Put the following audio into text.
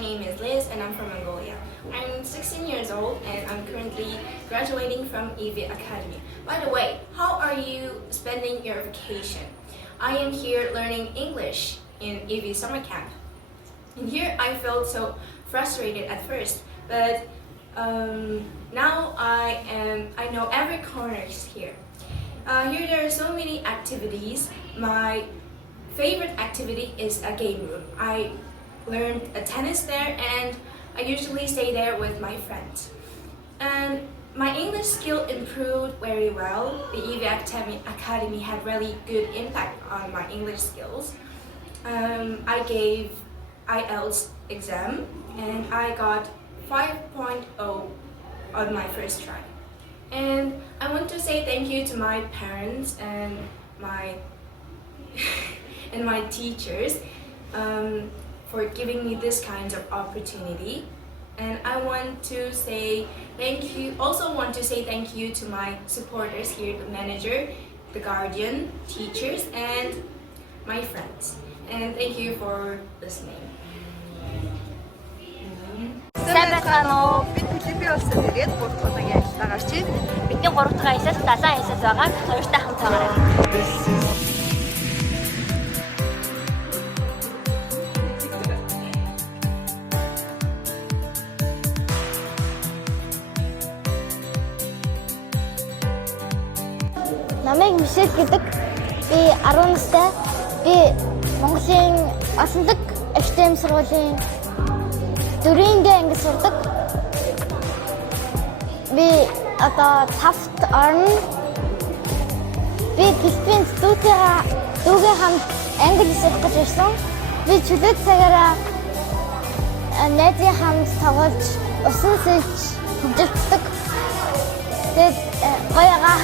name is Liz and I'm from Mongolia. I'm 16 years old and I'm currently graduating from EV Academy. By the way, how are you spending your vacation? I am here learning English in EV summer camp. And here I felt so frustrated at first, but now I know every corner here. Here there are so many activities. My favorite activity is a game room. I learned a tennis there and I usually stay there with my friends. And my English skill improved very well. The EV Academy had really good impact on my English skills. I gave IELTS exam and I got 5.0 on my first try. And I want to say thank you to my parents and my and my teachers for giving me this kind of opportunity. And I want to say thank you. Also want to say thank you to my supporters here, the manager, the guardian, teachers, and my friends. And thank you for listening. Сайн байна уу? Бид Филиппин улсад ирээд 3 дахь удаагийн ажиллаа гарч байна. Бидний 3 дахь аялал 70 аялал байгаа. Хоёртай хамт байгаарай. Намайг Мишель гэдэг. Би 10 настай. Би Монголын Олонлог HTM сургуулийн 4-р анги сурдаг. Би одоо 5-т орно. Би Филиппинд дүүгээ хамт англи сурах гэж ирсэн. Би чөлөөт цагаараа найзын хамт тоглож усан сэлж хөгжөлддөг. Тэгээд гоё байгаа.